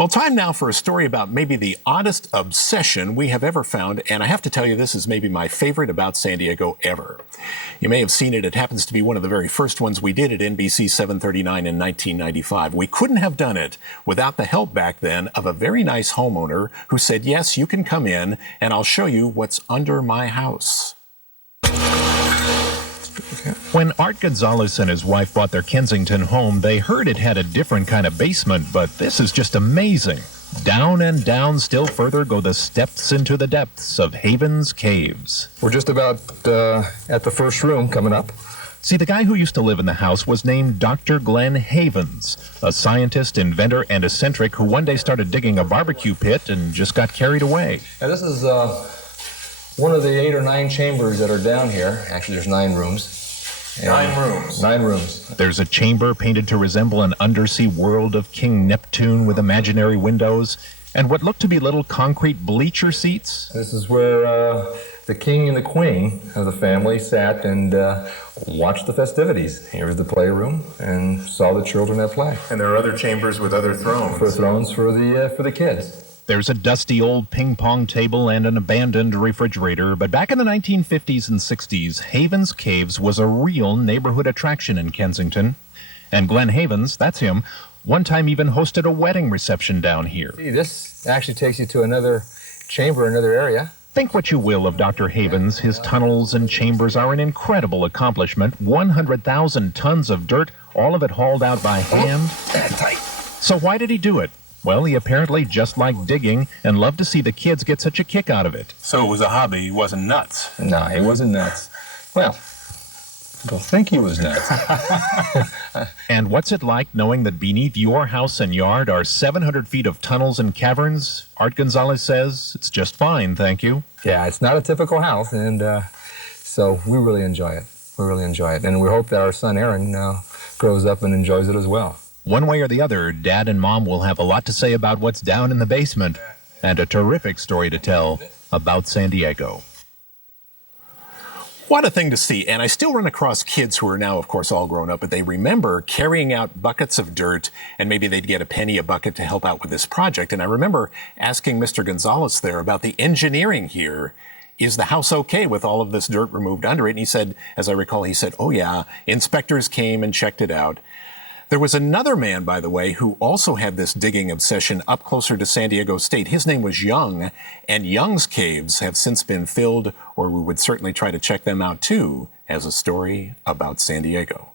Well, time now for a story about maybe the oddest obsession we have ever found, and I have to tell you, this is maybe my favorite about San Diego ever. You may have seen it. It happens to be one of the very first ones we did at NBC 739 in 1995. We couldn't have done it without the help back then of a very nice homeowner who said, yes, you can come in and I'll show you what's under my house. When Art Gonzalez and his wife bought their Kensington home, they heard it had a different kind of basement, but this is just amazing. Down and down still further go the steps into the depths of Havens Caves. We're just about at the first room coming up. See, the guy who used to live in the house was named Dr. Glen Havens, a scientist, inventor, and eccentric who one day started digging a barbecue pit and just got carried away. Now, this is one of the 8 or 9 chambers that are down here. Actually, there's 9 rooms. 9 rooms. 9 rooms. There's a chamber painted to resemble an undersea world of King Neptune with imaginary windows and what looked to be little concrete bleacher seats. This is where the king and the queen of the family sat and watched the festivities. Here's the playroom, and saw the children at play. And there are other chambers with other thrones. For thrones for the kids. There's a dusty old ping pong table and an abandoned refrigerator, but back in the 1950s and 60s, Havens Caves was a real neighborhood attraction in Kensington. And Glen Havens, that's him, one time even hosted a wedding reception down here. See, this actually takes you to another chamber, another area. Think what you will of Dr. Havens. His tunnels and chambers are an incredible accomplishment. 100,000 tons of dirt, all of it hauled out by hand. Tight. So why did he do it? Well, he apparently just liked digging and loved to see the kids get such a kick out of it. So it was a hobby. He wasn't nuts. No, he wasn't nuts. Well, I don't think he was nuts. And what's it like knowing that beneath your house and yard are 700 feet of tunnels and caverns? Art Gonzalez says it's just fine, thank you. Yeah, it's not a typical house, and so we really enjoy it. We really enjoy it, and we hope that our son Aaron grows up and enjoys it as well. One way or the other, Dad and Mom will have a lot to say about what's down in the basement, and a terrific story to tell about San Diego. What a thing to see. And I still run across kids who are now, of course, all grown up, but they remember carrying out buckets of dirt, and maybe they'd get a penny a bucket to help out with this project. And I remember asking Mr. Gonzalez there about the engineering here. Is the house okay with all of this dirt removed under it? And he said, as I recall, he said, oh yeah, inspectors came and checked it out. There was another man, by the way, who also had this digging obsession up closer to San Diego State. His name was Young, and Young's caves have since been filled, or we would certainly try to check them out too, as a story about San Diego.